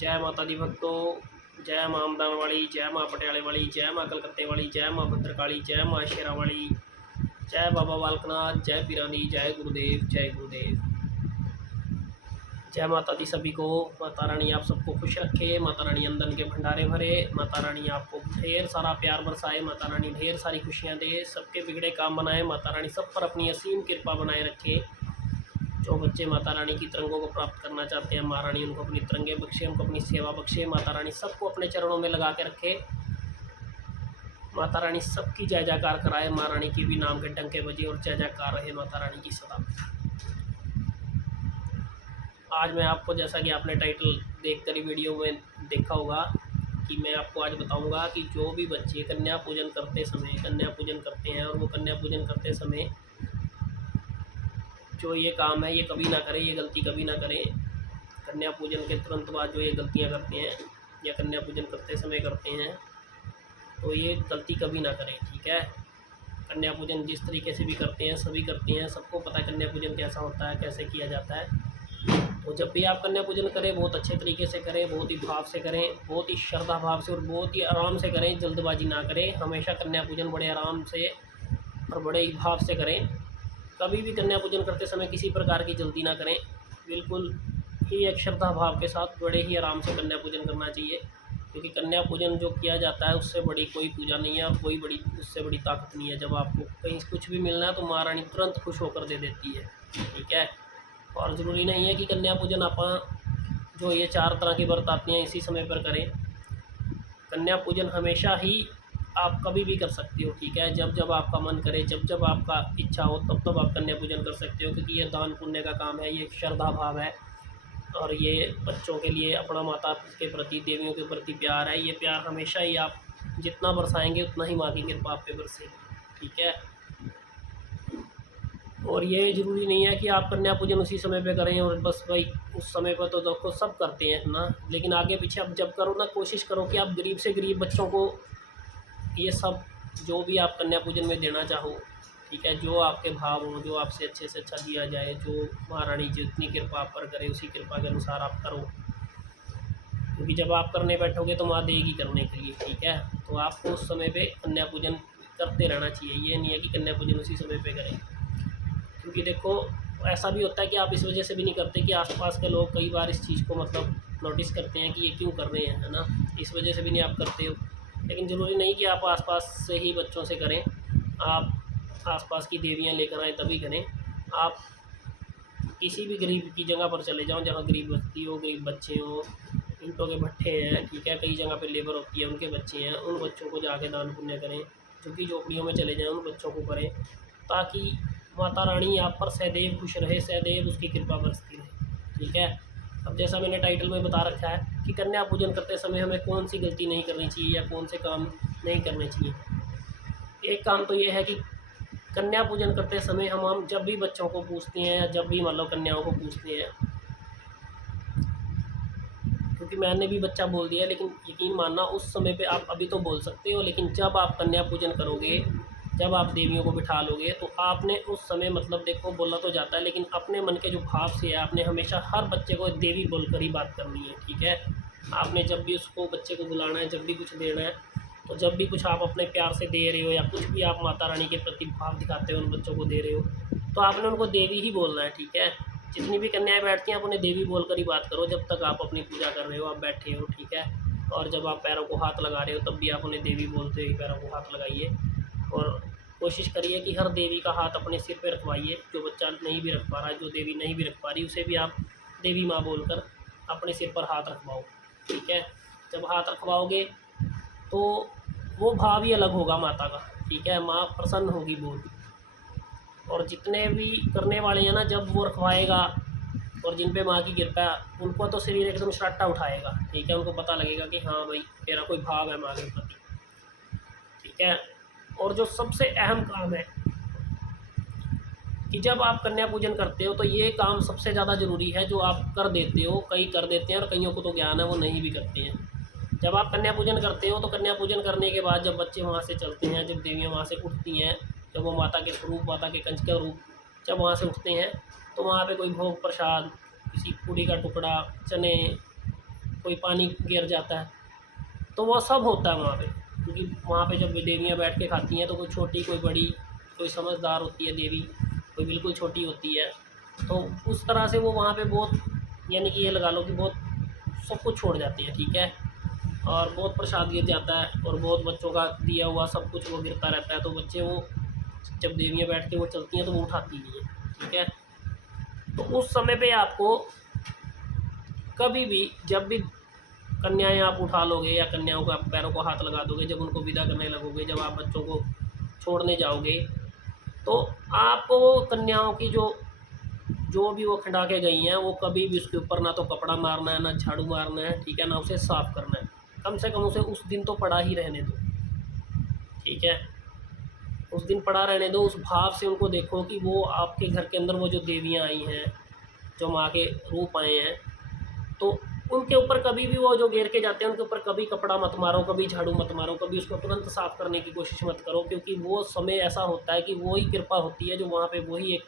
जय माता दी भक्तों, जय मां अमदान वाली, जय मां पटियाले वाली, जय मां कलकत्ते वाली, जय मां भद्रकाली, जय मां शेरा वाली, जय बाबा बालकनाथ, जय पीरानी, जय गुरुदेव, जय गुरुदेव। जय माता दी सभी को। माता रानी आप सबको खुश रखे, माता रानी अंदन के भंडारे भरे, माता रानी आपको ढेर सारा प्यार बरसाए, माता रानी ढेर सारी खुशियाँ दे, सबके बिगड़े काम बनाए, माता रानी सब पर अपनी असीम कृपा बनाए रखे। जो बच्चे माता रानी की तरंगों को प्राप्त करना चाहते हैं, माँ रानी उनको अपनी तरंगे बख्शे, उनको अपनी सेवा बख्शे, माता रानी सबको अपने चरणों में लगा के रखे, माता रानी सबकी जय जयकार कराए, माँ रानी की भी नाम के डंके बजे और जय जयकार रहे माता रानी की सदा। आज मैं आपको, जैसा कि आपने टाइटल देखकर ही वीडियो में देखा होगा, कि मैं आपको आज बताऊंगा कि जो भी बच्चे कन्या पूजन करते समय कन्या पूजन करते हैं और वो कन्या पूजन करते समय जो ये काम है ये कभी ना करें, ये गलती कभी ना करें। कन्या पूजन के तुरंत बाद जो ये गलतियां करते हैं या कन्या पूजन करते समय करते हैं, तो ये गलती कभी ना करें, ठीक है। कन्या पूजन जिस तरीके से भी करते हैं सभी करते हैं, सबको पता है कन्या पूजन कैसा होता है, कैसे किया जाता है। तो जब भी आप कन्या पूजन करें बहुत अच्छे तरीके से करें, बहुत ही भाव से करें, बहुत ही श्रद्धा भाव से और बहुत ही आराम से करें, जल्दबाजी ना करें। हमेशा कन्या पूजन बड़े आराम से और बड़े ही भाव से करें। कभी भी कन्या पूजन करते समय किसी प्रकार की जल्दी ना करें, बिल्कुल ही एक श्रद्धा भाव के साथ बड़े ही आराम से कन्या पूजन करना चाहिए, क्योंकि कन्या पूजन जो किया जाता है उससे बड़ी कोई पूजा नहीं है और कोई बड़ी उससे बड़ी ताकत नहीं है। जब आपको कहीं कुछ भी मिलना है तो माँ रानी तुरंत खुश होकर दे देती है, ठीक है। और ज़रूरी नहीं है कि कन्या पूजन आप जो ये 4 तरह की व्रत आती हैं इसी समय पर करें। कन्या पूजन हमेशा ही आप कभी भी कर सकते हो, ठीक है। जब जब आपका मन करे, जब जब आपका इच्छा हो, तब तब आप कन्या पूजन कर सकते हो, क्योंकि ये दान पुण्य का काम है, ये श्रद्धा भाव है और ये बच्चों के लिए अपना माता के प्रति, देवियों के प्रति प्यार है। ये प्यार हमेशा ही आप जितना बरसाएंगे उतना ही माँ की कृपा आप पे बरसेगी, ठीक है। और ये ज़रूरी नहीं है कि आप कन्या पूजन उसी समय पे करें और बस भाई उस समय पर तो देखो सब करते हैं ना, लेकिन आगे पीछे आप जब करो ना, कोशिश करो कि आप गरीब से गरीब बच्चों को ये सब जो भी आप कन्या पूजन में देना चाहो, ठीक है, जो आपके भाव हो, जो आपसे अच्छे से अच्छा दिया जाए, जो महारानी जितनी कृपा आप पर करे उसी कृपा के अनुसार आप करो, क्योंकि जब आप करने बैठोगे तो माँ देगी करने के लिए, ठीक है। तो आपको उस समय पे कन्या पूजन करते रहना चाहिए, ये नहीं है कि कन्या पूजन उसी समय पे करें, क्योंकि देखो ऐसा भी होता है कि आप इस वजह से भी नहीं करते कि आसपास के लोग कई बार इस चीज़ को मतलब नोटिस करते हैं कि ये क्यों कर रहे हैं, है ना, इस वजह से भी नहीं आप करते हो। लेकिन ज़रूरी नहीं कि आप आसपास से ही बच्चों से करें, आप आसपास की देवियाँ लेकर आएँ तभी करें। आप किसी भी गरीब की जगह पर चले जाओ, जहाँ गरीब बस्ती हो, गरीब बच्चे हो, ईंटों के भट्ठे हैं, ठीक है, कई जगह पे लेबर होती है, उनके बच्चे हैं, उन बच्चों को जाके दान पुण्य करें, झुग्गी झोपड़ियों में चले जाएँ, उन बच्चों को करें, ताकि माता रानी आप पर सदैव खुश रहे, सदैव उसकी कृपा बरसती रहे, ठीक है। अब जैसा मैंने टाइटल में बता रखा है कि कन्या पूजन करते समय हमें कौन सी गलती नहीं करनी चाहिए या कौन से काम नहीं करने चाहिए। एक काम तो ये है कि कन्या पूजन करते समय हम जब भी बच्चों को पूछते हैं या जब भी मान लो कन्याओं को पूछते हैं, क्योंकि मैंने भी बच्चा बोल दिया, लेकिन यकीन मानना उस समय पे आप अभी तो बोल सकते हो, लेकिन जब आप कन्या पूजन करोगे, जब आप देवियों को बिठा लोगे, तो आपने उस समय मतलब देखो बोला तो जाता है, लेकिन अपने मन के जो भाव से है आपने हमेशा हर बच्चे को देवी बोलकर ही बात करनी है, ठीक है। आपने जब भी उसको बच्चे को बुलाना है, जब भी कुछ देना है, तो जब भी कुछ आप अपने प्यार से दे रहे हो या कुछ भी आप माता रानी के प्रति भाव दिखाते हो उन बच्चों को दे रहे हो, तो आपने उनको देवी ही बोलना है, ठीक है। जितनी भी कन्याएं बैठती हैं आप उन्हें देवी बोलकर ही बात करो, जब तक आप अपनी पूजा कर रहे हो, आप बैठे हो, ठीक है। और जब आप पैरों को हाथ लगा रहे हो तब भी आप उन्हें देवी बोलते हुए पैरों को हाथ लगाइए, और कोशिश करिए कि हर देवी का हाथ अपने सिर पे रखवाइए। जो बच्चा नहीं भी रख पा रहा है, जो देवी नहीं भी रख पा रही, उसे भी आप देवी माँ बोलकर अपने सिर पर हाथ रखवाओ, ठीक है। जब हाथ रखवाओगे तो वो भाव ही अलग होगा माता का, ठीक है, माँ प्रसन्न होगी बहुत। और जितने भी करने वाले हैं ना, जब वो रखवाएगा और जिन पे माँ की कृपा है उनको तो शरीर एकदम शराटा उठाएगा, ठीक है, उनको पता लगेगा कि हाँ भाई मेरा कोई भाव है माँ के प्रति, ठीक है। और जो सबसे अहम काम है कि जब आप कन्या पूजन करते हो तो ये काम सबसे ज़्यादा ज़रूरी है, जो आप कर देते हो, कई कर देते हैं और कईयों को तो ज्ञान है वो नहीं भी करते हैं। जब आप कन्या पूजन करते हो तो कन्या पूजन करने के बाद जब बच्चे वहाँ से चलते हैं, जब देवियाँ वहाँ से उठती हैं, जब वो माता के स्वरूप, माता के कंच का रूप जब वहाँ से उठते हैं, तो वहाँ पे कोई भोग प्रसाद, किसी पूड़ी का टुकड़ा, चने, कोई पानी गिर जाता है, तो वह सब होता है वहाँ पे। क्योंकि वहाँ पे जब देवियाँ बैठ के खाती हैं तो कोई छोटी कोई बड़ी, कोई समझदार होती है देवी, कोई बिल्कुल छोटी होती है। तो उस तरह से वो वहाँ पे बहुत, यानी कि ये लगा लो कि बहुत सब कुछ छोड़ जाती है, ठीक है। और बहुत प्रसाद गिर जाता है और बहुत बच्चों का दिया हुआ सब कुछ वो गिरता रहता है। तो बच्चे वो जब देवियाँ बैठ के वो चलती हैं तो वो उठाती नहीं है, ठीक है। तो उस समय पे आपको कभी भी जब भी कन्याएँ आप उठा लोगे या कन्याओं को आप पैरों को हाथ लगा दोगे, जब उनको विदा करने लगोगे, जब आप बच्चों को छोड़ने जाओगे, तो आपको वो कन्याओं की जो जो भी वो खिंडा के गई हैं, वो कभी भी उसके ऊपर ना तो कपड़ा मारना है, ना झाड़ू मारना है, ठीक है, ना उसे साफ़ करना है। कम से कम उसे उस दिन तो पड़ा ही रहने दो, ठीक है। उस दिन पड़ा रहने दो, उस भाव से उनको देखो कि वो आपके घर के अंदर वो जो देवियाँ आई हैं, जो माँ के रूप आए हैं, तो उनके ऊपर कभी भी वो जो घेर के जाते हैं उनके ऊपर कभी कपड़ा मत मारो, कभी झाड़ू मत मारो, कभी उसको तुरंत साफ़ करने की कोशिश मत करो। क्योंकि वो समय ऐसा होता है कि वो ही कृपा होती है जो वहाँ पे, वही एक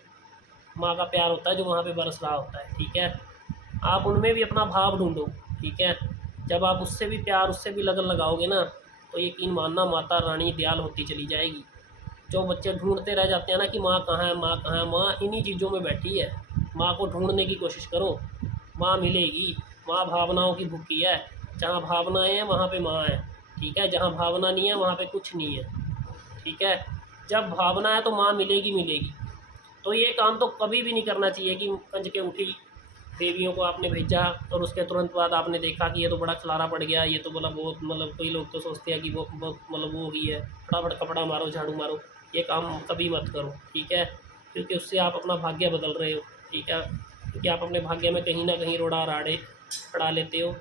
माँ का प्यार होता है जो वहाँ पे बरस रहा होता है, ठीक है। आप उनमें भी अपना भाव ढूंढो, ठीक है। जब आप उससे भी प्यार, उससे भी लगन लगाओगे ना, तो यकीन मानना माता रानी दयाल होती चली जाएगी। जो बच्चे ढूंढते रह जाते हैं ना कि माँ कहाँ है, माँ कहाँ है, माँ इन्हीं चीज़ों में बैठी है। माँ को ढूंढने की कोशिश करो, माँ मिलेगी। माँ भावनाओं की भूखी है, जहाँ भावनाएं हैं वहाँ पे माँ है, ठीक है। जहाँ भावना नहीं है वहाँ पे कुछ नहीं है, ठीक है। जब भावना है तो माँ मिलेगी मिलेगी। तो ये काम तो कभी भी नहीं करना चाहिए कि कंज के उठी देवियों को आपने भेजा और उसके तुरंत बाद आपने देखा कि ये तो बड़ा खलारा पड़ गया, ये तो बहुत मतलब कई लोग तो सोचते हैं कि वो बहुत मतलब वो हो गई है, फटाफट कपड़ा मारो, झाड़ू मारो। ये काम कभी मत करो, ठीक है। क्योंकि उससे आप अपना भाग्य बदल रहे हो, ठीक है। क्योंकि आप अपने भाग्य में कहीं ना कहीं रोड़ा राड़े पड़ा लेते हो,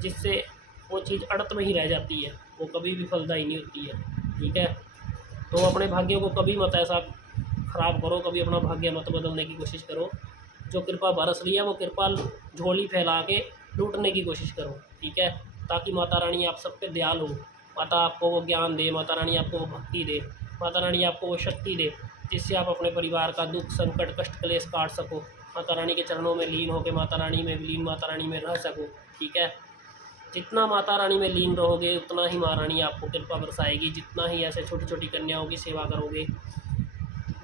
जिससे वो चीज़ अड़त में ही रह जाती है, वो कभी भी फलदायी नहीं होती है, ठीक है। तो अपने भाग्य को कभी मत ऐसा ख़राब करो, कभी अपना भाग्य मत बदलने की कोशिश करो। जो कृपा बरस रही है वो कृपा झोली फैला के लूटने की कोशिश करो, ठीक है। ताकि माता रानी आप सब पे दयाल हो, माता आपको वो ज्ञान दे, माता रानी आपको वो भक्ति दे, माता रानी आपको वो शक्ति दे, जिससे आप अपने परिवार का दुख संकट कष्ट क्लेश काट सको। माता रानी के चरणों में लीन होकर माता रानी में विलीन माता रानी में रह सको, ठीक है। जितना माता रानी में लीन रहोगे उतना ही माँ रानी आपको कृपा बरसाएगी। जितना ही ऐसे छोटी छोटी कन्याओं की सेवा करोगे,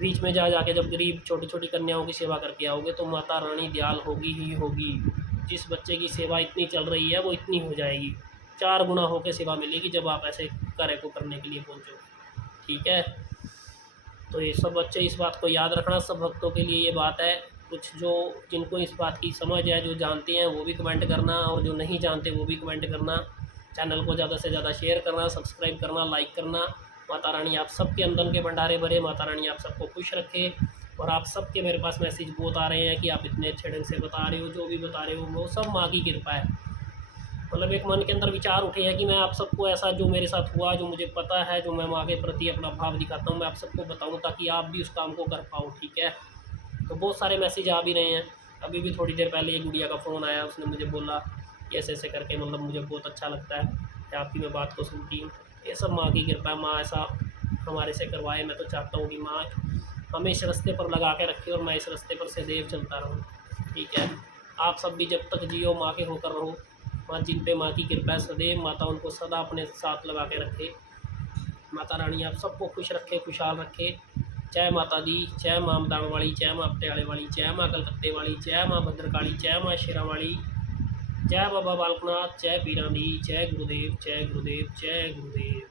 बीच में जा जाके जब गरीब छोटी छोटी कन्याओं की सेवा करके आओगे, तो माता रानी दयाल होगी ही होगी। जिस बच्चे की सेवा इतनी चल रही है वो इतनी हो जाएगी, 4 गुना होकर सेवा मिलेगी जब आप ऐसे कार्य को करने के लिए पहुँचोगे, ठीक है। तो ये सब बच्चे इस बात को याद रखना, सब भक्तों के लिए ये बात है। कुछ जो जिनको इस बात की समझ है, जो जानते हैं वो भी कमेंट करना, और जो नहीं जानते वो भी कमेंट करना। चैनल को ज़्यादा से ज़्यादा शेयर करना, सब्सक्राइब करना, लाइक करना। माता रानी आप सबके अंदर के भंडारे भरे, माता रानी आप सबको खुश रखे। और आप सबके मेरे पास मैसेज बहुत आ रहे हैं कि आप इतने अच्छे ढंग से बता रहे हो, जो भी बता रहे हो वो सब माँ की कृपा है। मतलब एक मन के अंदर विचार उठे हैं कि मैं आप सबको ऐसा जो मेरे साथ हुआ, जो मुझे पता है, जो मैं माँ के प्रति अपना भाव दिखाता हूँ, मैं आप सबको बताऊँ ताकि आप भी उस काम को कर पाओ, ठीक है। तो बहुत सारे मैसेज आ भी रहे हैं। अभी भी थोड़ी देर पहले एक गुड़िया का फ़ोन आया, उसने मुझे बोला कि ऐसे ऐसे करके, मतलब मुझे बहुत अच्छा लगता है कि आपकी मैं बात को सुनती हूँ। ये सब माँ की कृपा है, माँ ऐसा हमारे से करवाए। मैं तो चाहता हूँ कि माँ हमें इस रास्ते पर लगा के रखे और मैं इस रास्ते पर सदैव चलता रहूँ, ठीक है। आप सब भी जब तक जियो माँ के होकर रहो। माँ जिन पे माँ की कृपा है सदैव माता उनको सदा अपने साथ लगा के रखे। माता रानी आप सबको खुश रखे, खुशहाल रखे। जय माता दी, जय माँ मदान वाली, जय माँ पटियाले वाली, जय माँ कलकत्ते वाली, जय माँ भद्रकाली, जय माँ शेरा वाली, जय बाबा बालकनाथ, जय पीरां दी, जय गुरुदेव, जय गुरुदेव, जय गुरुदेव।